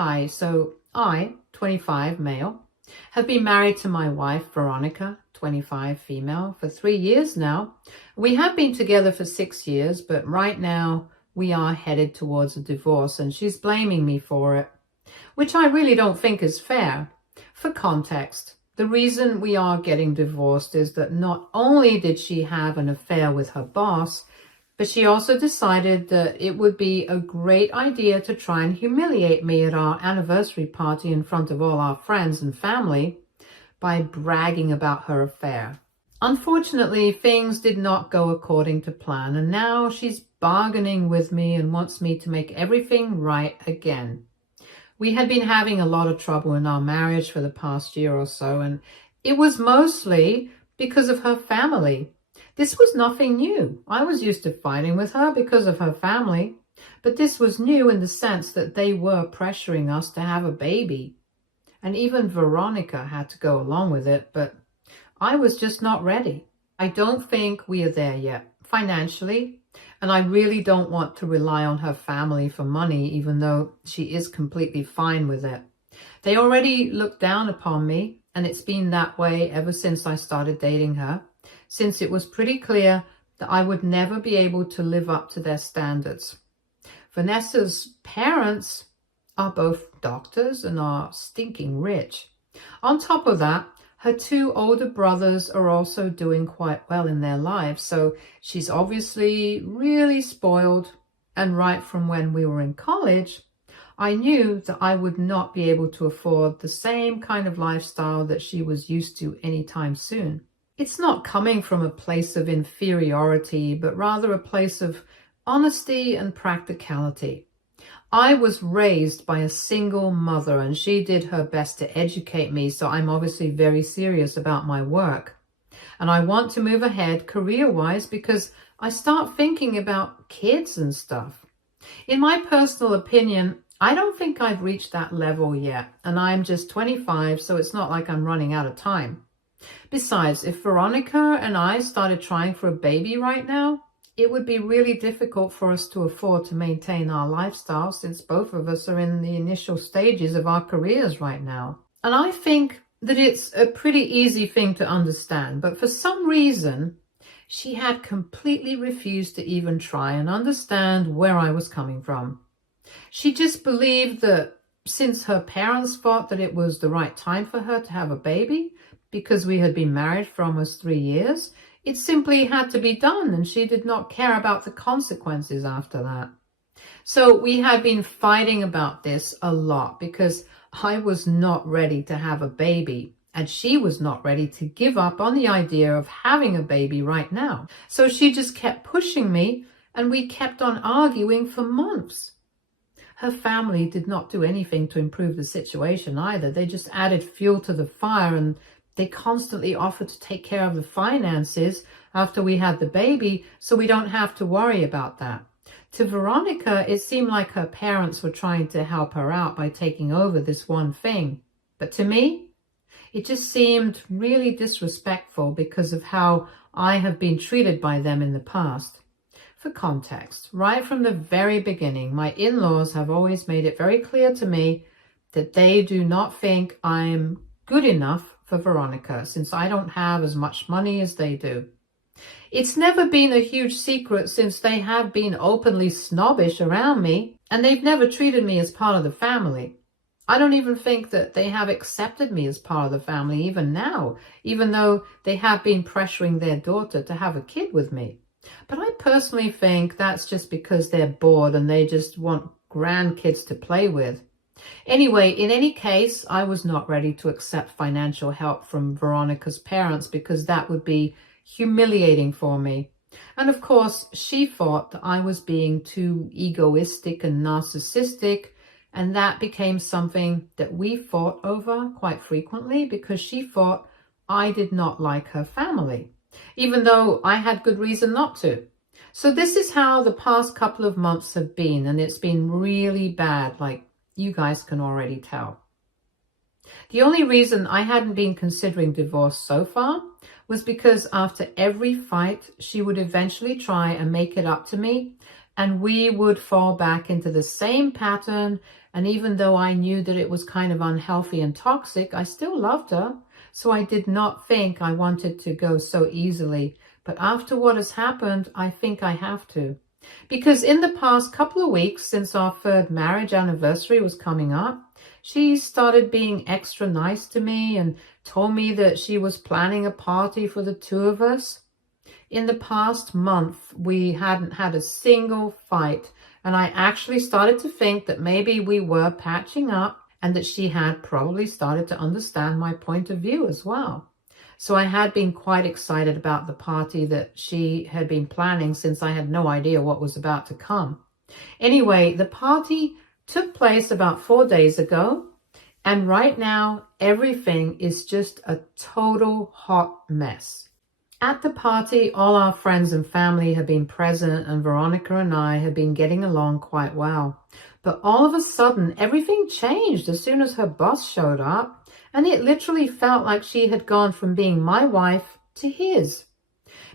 Hi, so I, 25, male, have been married to my wife, Veronica, 25, female, for 3 years now. We have been together for 6 years, but right now we are headed towards a divorce and she's blaming me for it, which I really don't think is fair. For context, the reason we are getting divorced is that not only did she have an affair with her boss, but she also decided that it would be a great idea to try and humiliate me at our anniversary party in front of all our friends and family by bragging about her affair. Unfortunately, things did not go according to plan, and now she's bargaining with me and wants me to make everything right again. We had been having a lot of trouble in our marriage for the past year or so, and it was mostly because of her family. This was nothing new. I was used to fighting with her because of her family, but this was new in the sense that they were pressuring us to have a baby. And even Veronica had to go along with it, but I was just not ready. I don't think we are there yet, financially, and I really don't want to rely on her family for money, even though she is completely fine with it. They already look down upon me, and it's been that way ever since I started dating her, since it was pretty clear that I would never be able to live up to their standards. Vanessa's parents are both doctors and are stinking rich. On top of that, her 2 older brothers are also doing quite well in their lives, so she's obviously really spoiled. And right from when we were in college, I knew that I would not be able to afford the same kind of lifestyle that she was used to anytime soon. It's not coming from a place of inferiority, but rather a place of honesty and practicality. I was raised by a single mother and she did her best to educate me, so I'm obviously very serious about my work. And I want to move ahead career-wise because I start thinking about kids and stuff. In my personal opinion, I don't think I've reached that level yet, and I'm just 25, so it's not like I'm running out of time. Besides, if Veronica and I started trying for a baby right now, it would be really difficult for us to afford to maintain our lifestyle since both of us are in the initial stages of our careers right now. And I think that it's a pretty easy thing to understand, but for some reason, she had completely refused to even try and understand where I was coming from. She just believed that since her parents thought that it was the right time for her to have a baby, because we had been married for almost 3 years, it simply had to be done, and she did not care about the consequences after that. So we had been fighting about this a lot because I was not ready to have a baby, and she was not ready to give up on the idea of having a baby right now. So she just kept pushing me, and we kept on arguing for months. Her family did not do anything to improve the situation either. They just added fuel to the fire, and they constantly offered to take care of the finances after we had the baby, so we don't have to worry about that. To Veronica, it seemed like her parents were trying to help her out by taking over this one thing. But to me, it just seemed really disrespectful because of how I have been treated by them in the past. For context, right from the very beginning, my in-laws have always made it very clear to me that they do not think I'm good enough for Veronica, since I don't have as much money as they do. It's never been a huge secret since they have been openly snobbish around me, and they've never treated me as part of the family. I don't even think that they have accepted me as part of the family even now, even though they have been pressuring their daughter to have a kid with me. But I personally think that's just because they're bored and they just want grandkids to play with. Anyway, in any case, I was not ready to accept financial help from Veronica's parents because that would be humiliating for me. And of course, she thought that I was being too egoistic and narcissistic, and that became something that we fought over quite frequently because she thought I did not like her family, even though I had good reason not to. So this is how the past couple of months have been, and it's been really bad, like you guys can already tell. The only reason I hadn't been considering divorce so far was because after every fight, she would eventually try and make it up to me, and we would fall back into the same pattern And even though I knew that it was kind of unhealthy and toxic, I still loved her. So I did not think I wanted to go so easily. But after what has happened, I think I have to. Because in the past couple of weeks, since our third marriage anniversary was coming up, she started being extra nice to me and told me that she was planning a party for the two of us. In the past month, we hadn't had a single fight, and I actually started to think that maybe we were patching up and that she had probably started to understand my point of view as well. So I had been quite excited about the party that she had been planning since I had no idea what was about to come. Anyway, the party took place about 4 days ago, and right now everything is just a total hot mess. At the party, all our friends and family have been present, and Veronica and I have been getting along quite well. But all of a sudden, everything changed as soon as her boss showed up, and it literally felt like she had gone from being my wife to his.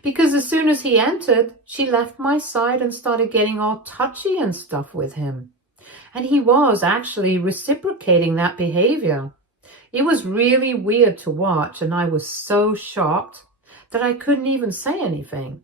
Because as soon as he entered, she left my side and started getting all touchy and stuff with him. And he was actually reciprocating that behavior. It was really weird to watch, and I was so shocked that I couldn't even say anything.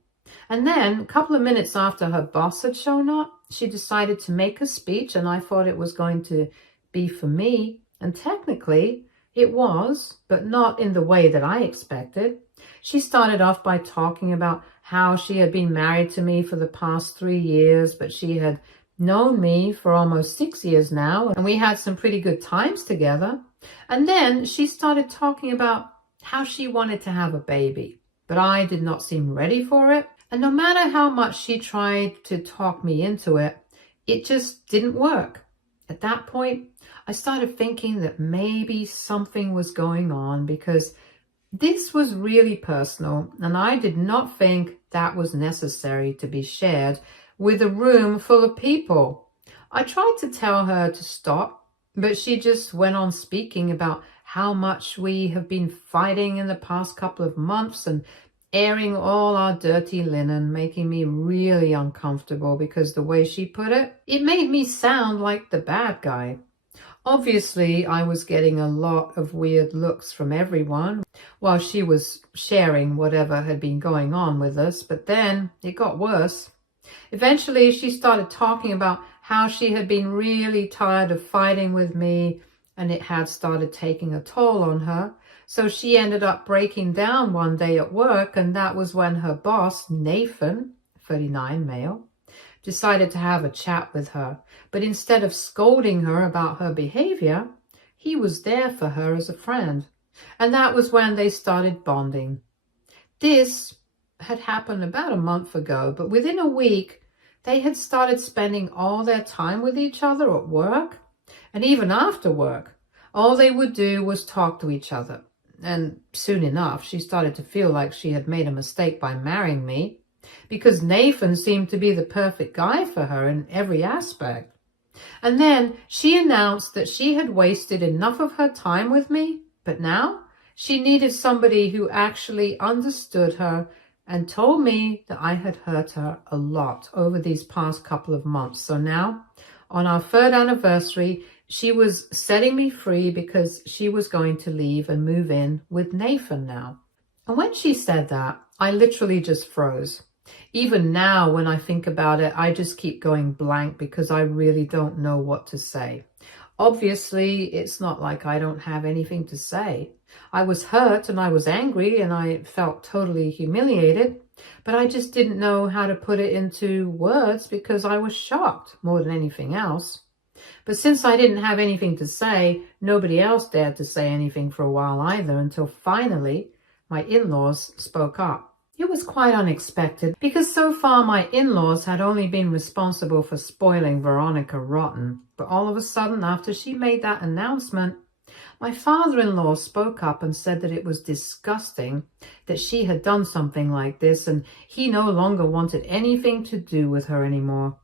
And then, a couple of minutes after her boss had shown up, she decided to make a speech, and I thought it was going to be for me. And technically, it was, but not in the way that I expected. She started off by talking about how she had been married to me for the past 3 years, but she had known me for almost 6 years now, and we had some pretty good times together. And then she started talking about how she wanted to have a baby, but I did not seem ready for it. And no matter how much she tried to talk me into it, it just didn't work. At that point, I started thinking that maybe something was going on, because this was really personal, and I did not think that was necessary to be shared with a room full of people. I tried to tell her to stop, but she just went on speaking about how much we have been fighting in the past couple of months and airing all our dirty linen, making me really uncomfortable because the way she put it, it made me sound like the bad guy. Obviously, I was getting a lot of weird looks from everyone while she was sharing whatever had been going on with us, but then it got worse. Eventually, she started talking about how she had been really tired of fighting with me, and it had started taking a toll on her. So she ended up breaking down one day at work, and that was when her boss, Nathan, 39 male, decided to have a chat with her. But instead of scolding her about her behavior, he was there for her as a friend. And that was when they started bonding. This had happened about a month ago, but within a week, they had started spending all their time with each other at work. And even after work, all they would do was talk to each other. And soon enough, she started to feel like she had made a mistake by marrying me, because Nathan seemed to be the perfect guy for her in every aspect. And then she announced that she had wasted enough of her time with me, but now she needed somebody who actually understood her, and told me that I had hurt her a lot over these past couple of months. So now, on our third anniversary, she was setting me free because she was going to leave and move in with Nathan now. And when she said that, I literally just froze. Even now, when I think about it, I just keep going blank because I really don't know what to say. Obviously, it's not like I don't have anything to say. I was hurt and I was angry and I felt totally humiliated, but I just didn't know how to put it into words because I was shocked more than anything else. But since I didn't have anything to say, nobody else dared to say anything for a while either, until finally my in-laws spoke up. It was quite unexpected because so far my in-laws had only been responsible for spoiling Veronica rotten. But all of a sudden, after she made that announcement, my father-in-law spoke up and said that it was disgusting that she had done something like this, and he no longer wanted anything to do with her anymore.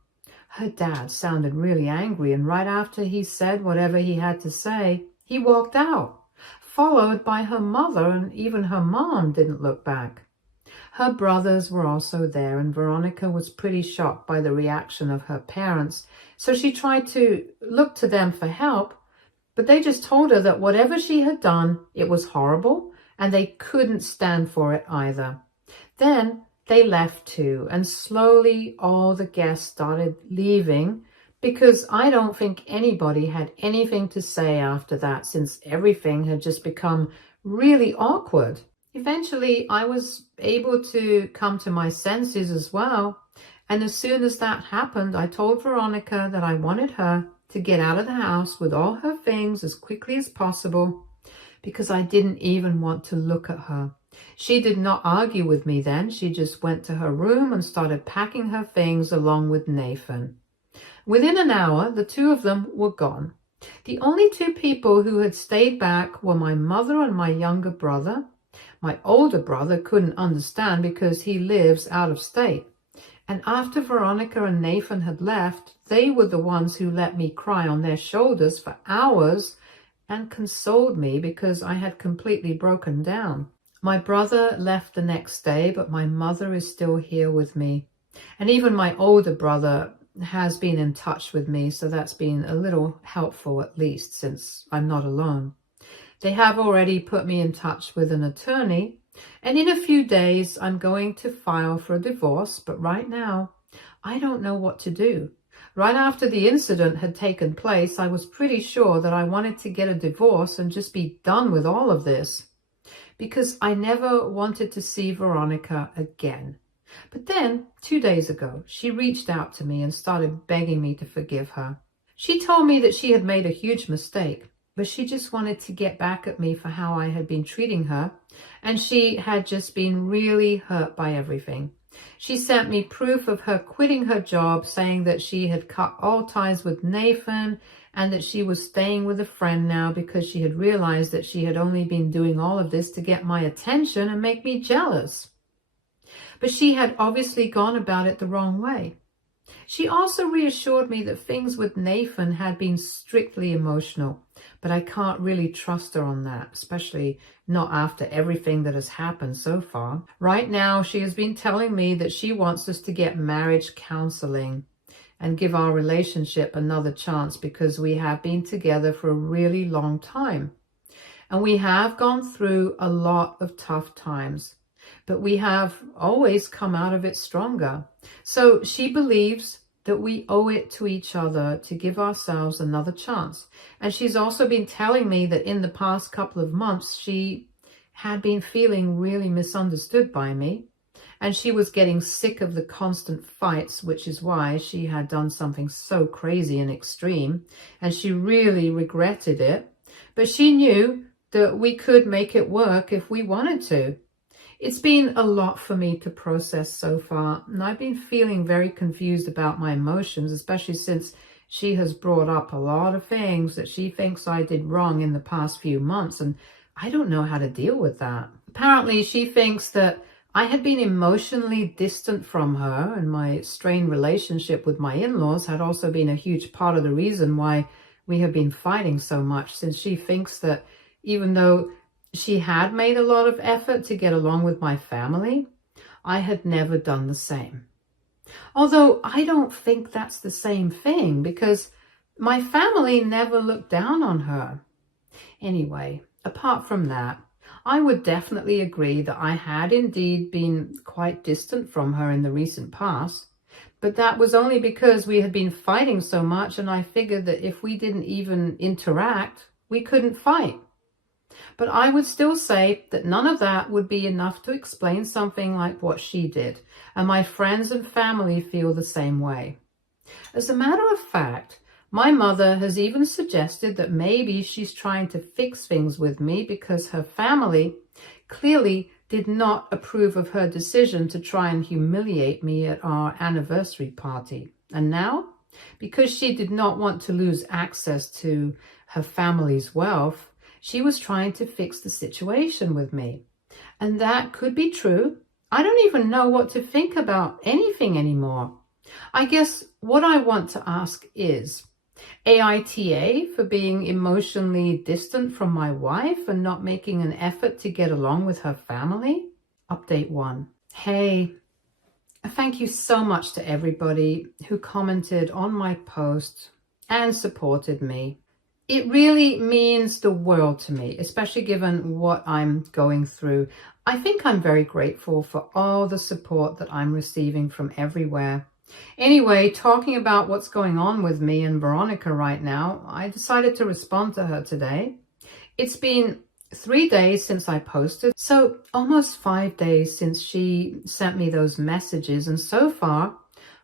Her dad sounded really angry, and right after he said whatever he had to say, he walked out, followed by her mother, and even her mom didn't look back. Her brothers were also there, and Veronica was pretty shocked by the reaction of her parents. So she tried to look to them for help, but they just told her that whatever she had done, it was horrible, and they couldn't stand for it either. Then they left too, and slowly all the guests started leaving, because I don't think anybody had anything to say after that, since everything had just become really awkward. Eventually, I was able to come to my senses as well. And as soon as that happened, I told Veronica that I wanted her to get out of the house with all her things as quickly as possible, because I didn't even want to look at her. She did not argue with me then. She just went to her room and started packing her things along with Nathan. Within an hour, the two of them were gone. The only two people who had stayed back were my mother and my younger brother. My older brother couldn't understand because he lives out of state. And after Veronica and Nathan had left, they were the ones who let me cry on their shoulders for hours and consoled me because I had completely broken down. My brother left the next day, but my mother is still here with me. And even my older brother has been in touch with me, so that's been a little helpful, at least, since I'm not alone. They have already put me in touch with an attorney, and in a few days I'm going to file for a divorce, but right now I don't know what to do. Right after the incident had taken place, I was pretty sure that I wanted to get a divorce and just be done with all of this, because I never wanted to see Veronica again. But then, 2 days ago, she reached out to me and started begging me to forgive her. She told me that she had made a huge mistake, but she just wanted to get back at me for how I had been treating her, and she had just been really hurt by everything. She sent me proof of her quitting her job, saying that she had cut all ties with Nathan and that she was staying with a friend now because she had realized that she had only been doing all of this to get my attention and make me jealous. But she had obviously gone about it the wrong way. She also reassured me that things with Nathan had been strictly emotional, but I can't really trust her on that, especially not after everything that has happened so far. Right now, she has been telling me that she wants us to get marriage counseling and give our relationship another chance because we have been together for a really long time. And we have gone through a lot of tough times, but we have always come out of it stronger. So she believes that we owe it to each other to give ourselves another chance. And she's also been telling me that in the past couple of months, she had been feeling really misunderstood by me. And she was getting sick of the constant fights, which is why she had done something so crazy and extreme. And she really regretted it. But she knew that we could make it work if we wanted to. It's been a lot for me to process so far, and I've been feeling very confused about my emotions, especially since she has brought up a lot of things that she thinks I did wrong in the past few months, and I don't know how to deal with that. Apparently, she thinks that I had been emotionally distant from her, and my strained relationship with my in-laws had also been a huge part of the reason why we have been fighting so much, since she thinks that even though she had made a lot of effort to get along with my family, I had never done the same. Although I don't think that's the same thing, because my family never looked down on her. Anyway, apart from that, I would definitely agree that I had indeed been quite distant from her in the recent past, but that was only because we had been fighting so much, and I figured that if we didn't even interact, we couldn't fight. But I would still say that none of that would be enough to explain something like what she did, and my friends and family feel the same way. As a matter of fact, my mother has even suggested that maybe she's trying to fix things with me because her family clearly did not approve of her decision to try and humiliate me at our anniversary party. And now, because she did not want to lose access to her family's wealth, she was trying to fix the situation with me. And that could be true. I don't even know what to think about anything anymore. I guess what I want to ask is, AITA for being emotionally distant from my wife and not making an effort to get along with her family? Update 1. Hey, thank you so much to everybody who commented on my post and supported me. It really means the world to me, especially given what I'm going through. I think I'm very grateful for all the support that I'm receiving from everywhere. Anyway, talking about what's going on with me and Veronica right now, I decided to respond to her today. It's been 3 days since I posted, so almost 5 days since she sent me those messages, and so far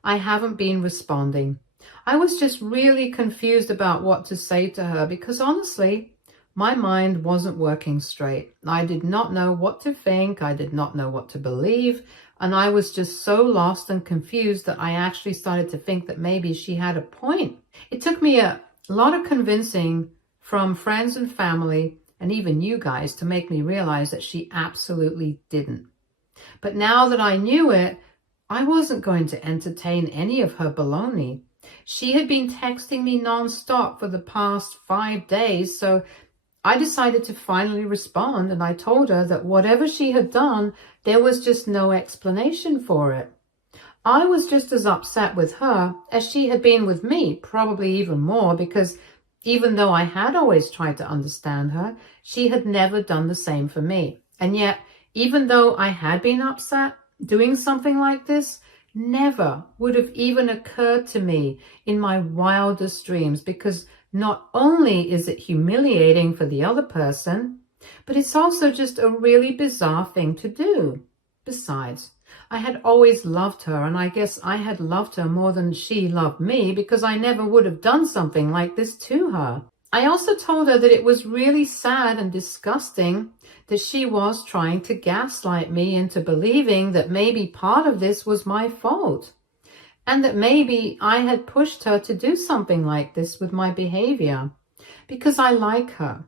I haven't been responding. I was just really confused about what to say to her because honestly, my mind wasn't working straight. I did not know what to think, I did not know what to believe, and I was just so lost and confused that I actually started to think that maybe she had a point. It took me a lot of convincing from friends and family and even you guys to make me realize that she absolutely didn't. But now that I knew it, I wasn't going to entertain any of her baloney. She had been texting me nonstop for the past 5 days, so I decided to finally respond, and I told her that whatever she had done, there was just no explanation for it. I was just as upset with her as she had been with me, probably even more, because even though I had always tried to understand her, she had never done the same for me. And yet, even though I had been upset, doing something like this never would have even occurred to me in my wildest dreams, because not only is it humiliating for the other person, but it's also just a really bizarre thing to do. Besides, I had always loved her, and I guess I had loved her more than she loved me because I never would have done something like this to her. I also told her that it was really sad and disgusting that she was trying to gaslight me into believing that maybe part of this was my fault, and that maybe I had pushed her to do something like this with my behavior because I like her.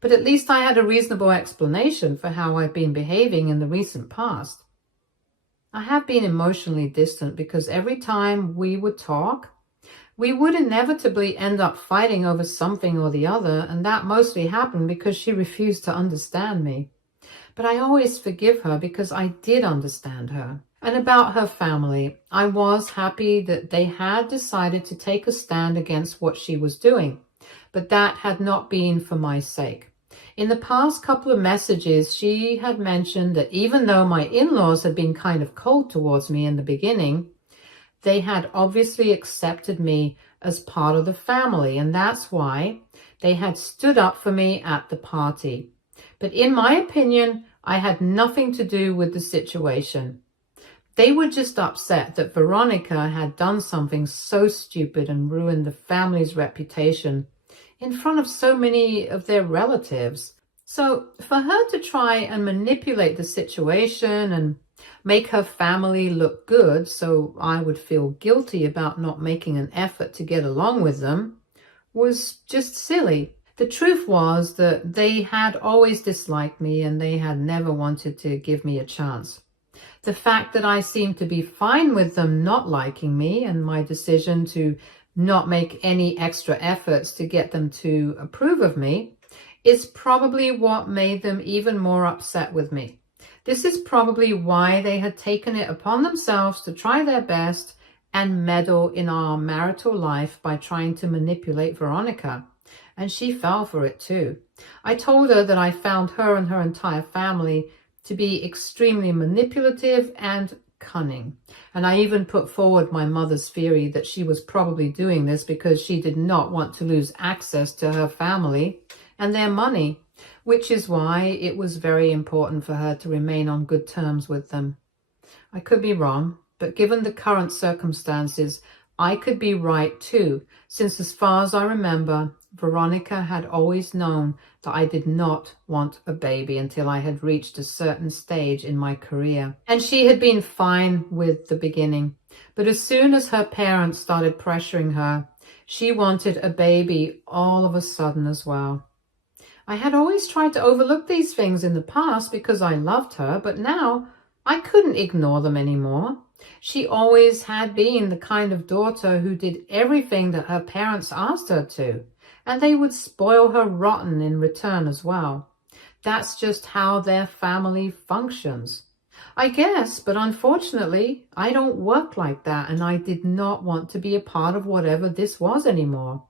But at least I had a reasonable explanation for how I've been behaving in the recent past. I have been emotionally distant because every time we would talk, we would inevitably end up fighting over something or the other, and that mostly happened because she refused to understand me. But I always forgive her because I did understand her. And about her family, I was happy that they had decided to take a stand against what she was doing, but that had not been for my sake. In the past couple of messages, she had mentioned that even though my in-laws had been kind of cold towards me in the beginning, they had obviously accepted me as part of the family, and that's why they had stood up for me at the party. But in my opinion, I had nothing to do with the situation. They were just upset that Veronica had done something so stupid and ruined the family's reputation in front of so many of their relatives. So for her to try and manipulate the situation and make her family look good so I would feel guilty about not making an effort to get along with them was just silly. The truth was that they had always disliked me and they had never wanted to give me a chance. The fact that I seemed to be fine with them not liking me and my decision to not make any extra efforts to get them to approve of me is probably what made them even more upset with me. This is probably why they had taken it upon themselves to try their best and meddle in our marital life by trying to manipulate Veronica. And she fell for it too. I told her that I found her and her entire family to be extremely manipulative and cunning. And I even put forward my mother's theory that she was probably doing this because she did not want to lose access to her family and their money, which is why it was very important for her to remain on good terms with them. I could be wrong, but given the current circumstances, I could be right too, since as far as I remember, Veronica had always known that I did not want a baby until I had reached a certain stage in my career. And she had been fine with the beginning. But as soon as her parents started pressuring her, she wanted a baby all of a sudden as well. I had always tried to overlook these things in the past because I loved her, but now I couldn't ignore them anymore. She always had been the kind of daughter who did everything that her parents asked her to, and they would spoil her rotten in return as well. That's just how their family functions. I guess, but unfortunately, I don't work like that, and I did not want to be a part of whatever this was anymore.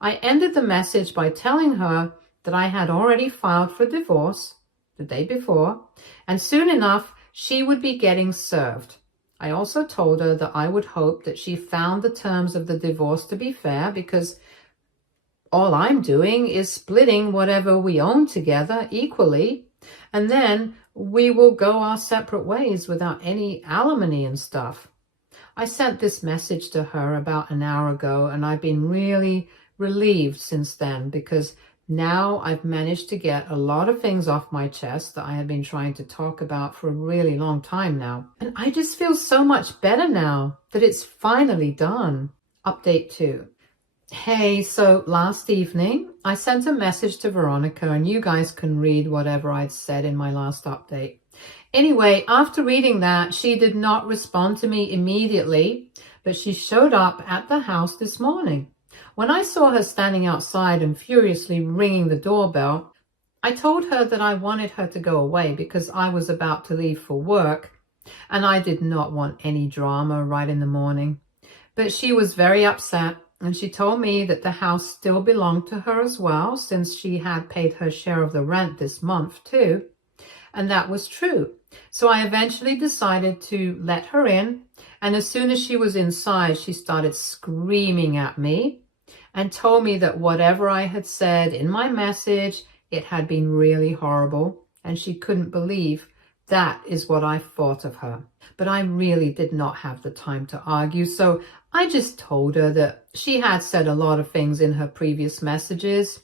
I ended the message by telling her that I had already filed for divorce the day before, and soon enough she would be getting served. I also told her that I would hope that she found the terms of the divorce to be fair, because all I'm doing is splitting whatever we own together equally, and then we will go our separate ways without any alimony and stuff. I sent this message to her about an hour ago, and I've been really relieved since then, because now I've managed to get a lot of things off my chest that I had been trying to talk about for a really long time now. And I just feel so much better now that it's finally done. Update 2. Hey, so last evening I sent a message to Veronica, and you guys can read whatever I'd said in my last update. Anyway, after reading that, she did not respond to me immediately, but she showed up at the house this morning. When I saw her standing outside and furiously ringing the doorbell, I told her that I wanted her to go away because I was about to leave for work, and I did not want any drama right in the morning. But she was very upset, and she told me that the house still belonged to her as well, since she had paid her share of the rent this month too. And that was true. So I eventually decided to let her in, and as soon as she was inside, she started screaming at me and told me that whatever I had said in my message, it had been really horrible, and she couldn't believe that is what I thought of her. But I really did not have the time to argue, so I just told her that she had said a lot of things in her previous messages,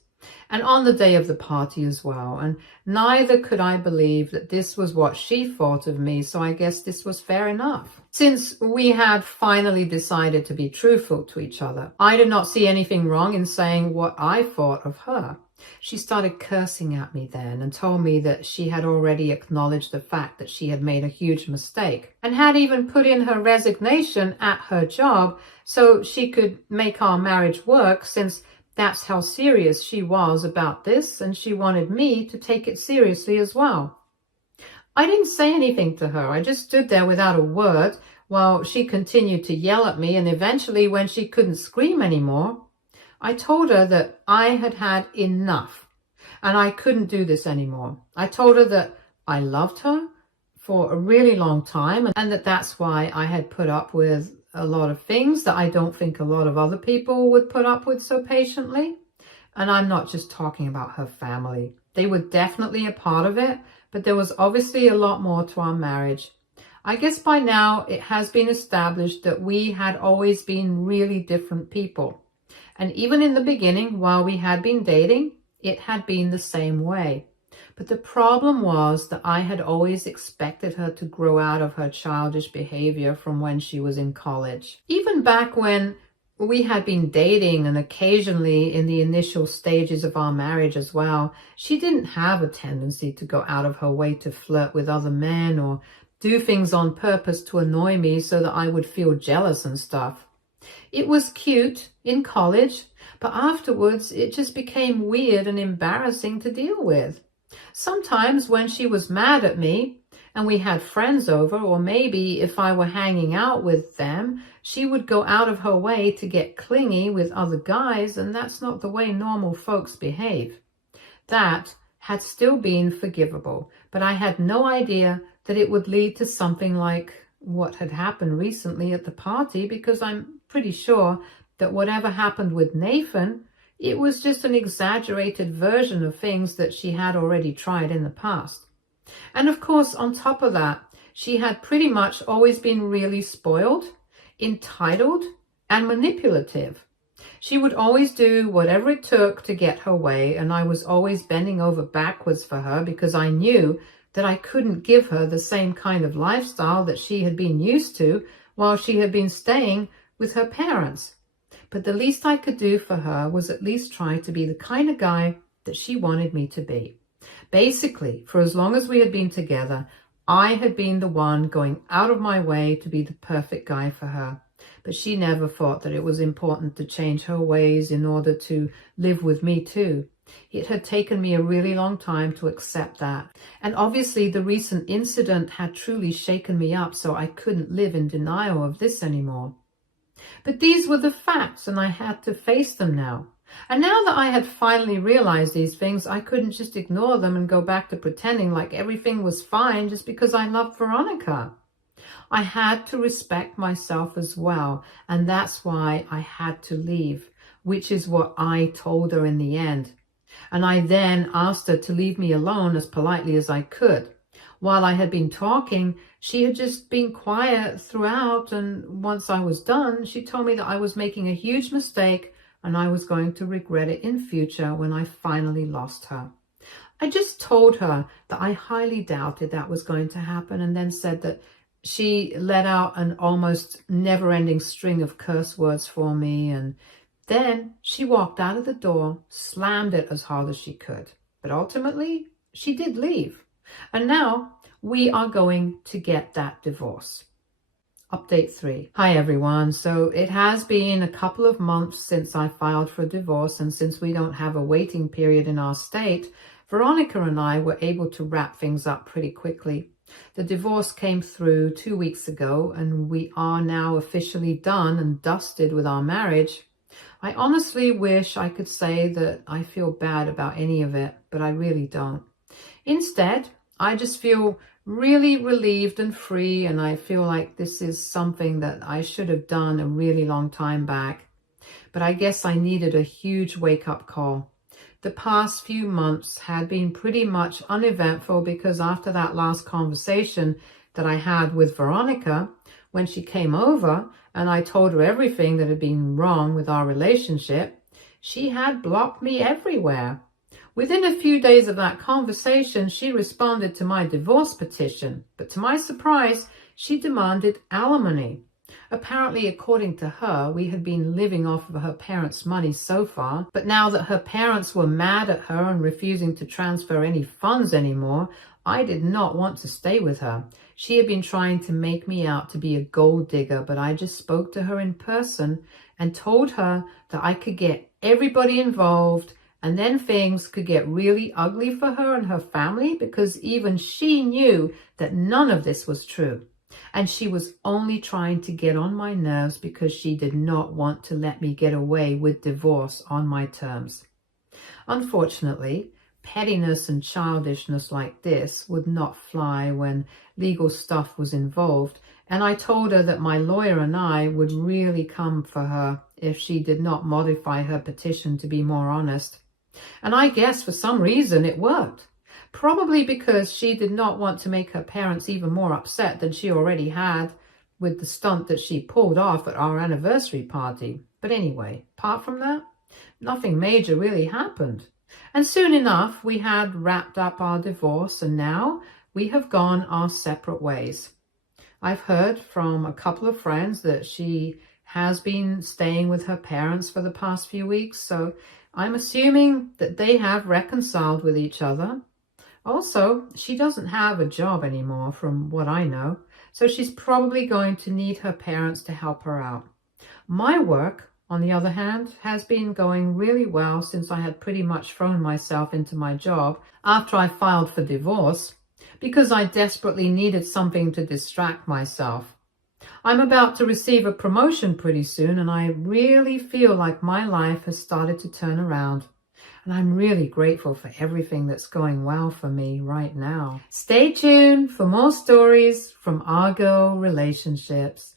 and on the day of the party as well, and neither could I believe that this was what she thought of me, so I guess this was fair enough. Since we had finally decided to be truthful to each other, I did not see anything wrong in saying what I thought of her. She started cursing at me then and told me that she had already acknowledged the fact that she had made a huge mistake, and had even put in her resignation at her job so she could make our marriage work, since that's how serious she was about this, and she wanted me to take it seriously as well. I didn't say anything to her. I just stood there without a word while she continued to yell at me, and eventually, when she couldn't scream anymore, I told her that I had had enough and I couldn't do this anymore. I told her that I loved her for a really long time, and that that's why I had put up with a lot of things that I don't think a lot of other people would put up with so patiently. And I'm not just talking about her family. They were definitely a part of it, but there was obviously a lot more to our marriage. I guess by now it has been established that we had always been really different people. And even in the beginning, while we had been dating, it had been the same way. But the problem was that I had always expected her to grow out of her childish behavior from when she was in college. Even back when we had been dating, and occasionally in the initial stages of our marriage as well, she didn't have a tendency to go out of her way to flirt with other men or do things on purpose to annoy me so that I would feel jealous and stuff. It was cute in college, but afterwards it just became weird and embarrassing to deal with. Sometimes when she was mad at me and we had friends over, or maybe if I were hanging out with them, she would go out of her way to get clingy with other guys, and that's not the way normal folks behave. That had still been forgivable, but I had no idea that it would lead to something like what had happened recently at the party, because I'm pretty sure that whatever happened with Nathan, it was just an exaggerated version of things that she had already tried in the past. And of course, on top of that, she had pretty much always been really spoiled, entitled, and manipulative. She would always do whatever it took to get her way, and I was always bending over backwards for her because I knew that I couldn't give her the same kind of lifestyle that she had been used to while she had been staying with her parents. But the least I could do for her was at least try to be the kind of guy that she wanted me to be. Basically, for as long as we had been together, I had been the one going out of my way to be the perfect guy for her. But she never thought that it was important to change her ways in order to live with me too. It had taken me a really long time to accept that. And obviously the recent incident had truly shaken me up, so I couldn't live in denial of this anymore. But these were the facts, and I had to face them now. And now that I had finally realized these things, I couldn't just ignore them and go back to pretending like everything was fine just because I loved Veronica. I had to respect myself as well, and that's why I had to leave, which is what I told her in the end. And I then asked her to leave me alone as politely as I could. While I had been talking, she had just been quiet throughout, and once I was done, she told me that I was making a huge mistake and I was going to regret it in future when I finally lost her. I just told her that I highly doubted that was going to happen, and then said that she let out an almost never-ending string of curse words for me, and then she walked out of the door, slammed it as hard as she could. But ultimately, she did leave. And now we are going to get that divorce. Update 3. Hi everyone. So it has been a couple of months since I filed for divorce, and since we don't have a waiting period in our state, Veronica and I were able to wrap things up pretty quickly. The divorce came through 2 weeks ago, and we are now officially done and dusted with our marriage. I honestly wish I could say that I feel bad about any of it, but I really don't. Instead, I just feel really relieved and free, and I feel like this is something that I should have done a really long time back. But I guess I needed a huge wake-up call. The past few months had been pretty much uneventful because after that last conversation that I had with Veronica, when she came over and I told her everything that had been wrong with our relationship, she had blocked me everywhere. Within a few days of that conversation, she responded to my divorce petition, but to my surprise, she demanded alimony. Apparently, according to her, we had been living off of her parents' money so far, but now that her parents were mad at her and refusing to transfer any funds anymore, I did not want to stay with her. She had been trying to make me out to be a gold digger, but I just spoke to her in person and told her that I could get everybody involved, and then things could get really ugly for her and her family, because even she knew that none of this was true. And she was only trying to get on my nerves because she did not want to let me get away with divorce on my terms. Unfortunately, pettiness and childishness like this would not fly when legal stuff was involved, and I told her that my lawyer and I would really come for her if she did not modify her petition to be more honest. And I guess for some reason it worked. Probably because she did not want to make her parents even more upset than she already had with the stunt that she pulled off at our anniversary party. But anyway, apart from that, nothing major really happened. And soon enough, we had wrapped up our divorce, and now we have gone our separate ways. I've heard from a couple of friends that she has been staying with her parents for the past few weeks, so I'm assuming that they have reconciled with each other. Also, she doesn't have a job anymore from what I know, so she's probably going to need her parents to help her out. My work, on the other hand, has been going really well since I had pretty much thrown myself into my job after I filed for divorce, because I desperately needed something to distract myself. I'm about to receive a promotion pretty soon, and I really feel like my life has started to turn around. And I'm really grateful for everything that's going well for me right now. Stay tuned for more stories from Our Girl Relationships.